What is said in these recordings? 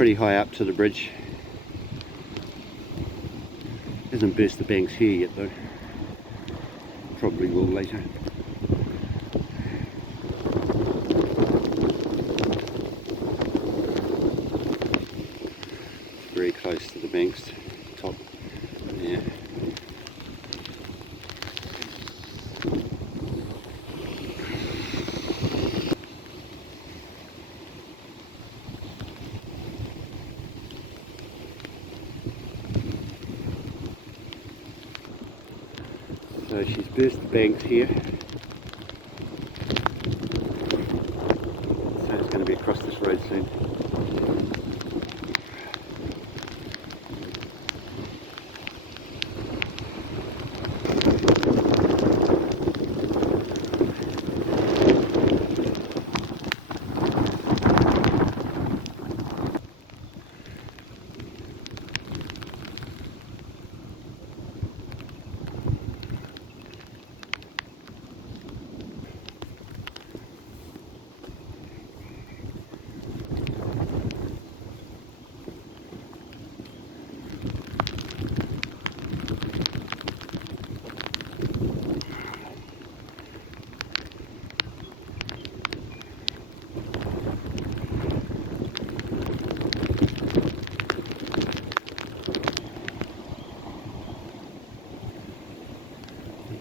pretty high up to the bridge. Hasn't burst the banks here yet though. Probably will later. It's very close to the banks, top. Yeah. So she's burst the banks here. So it's going to be across this road soon.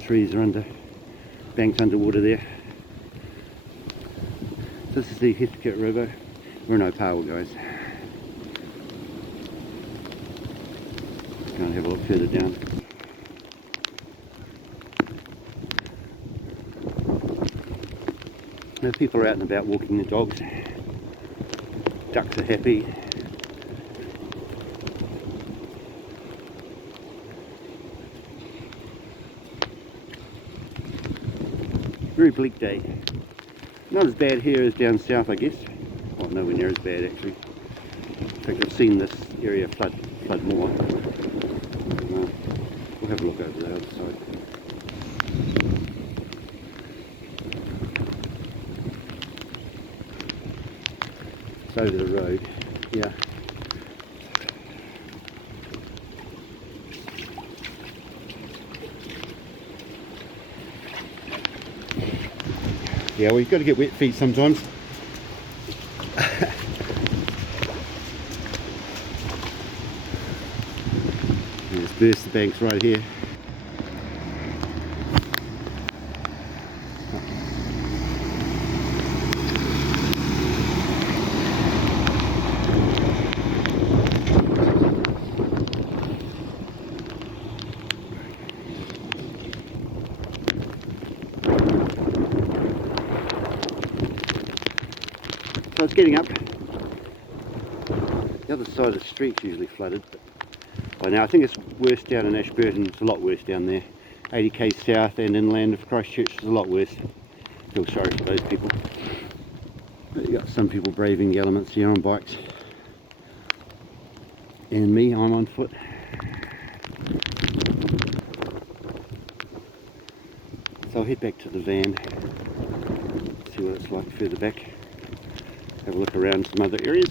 Trees are banked underwater there. This is the Christchurch River. We're in Opawa, guys. Let's go and have a look further down. Now people are out and about walking the dogs. Ducks are happy. Very bleak day. Not as bad here as down south, I guess. Well, nowhere near as bad actually. In fact, I've seen this area flood more. We'll have a look over the other side. It's over the road. Yeah. Yeah, well, you've got to get wet feet sometimes. Let's burst the banks right here. So it's getting up. The other side of the street's usually flooded, but by now I think it's worse down in Ashburton. It's a lot worse down there. 80k south and inland of Christchurch is a lot worse. Feel sorry for those people. But you got some people braving the elements here on bikes. And me, I'm on foot. So I'll head back to the van, see what it's like further back. Have a look around some other areas.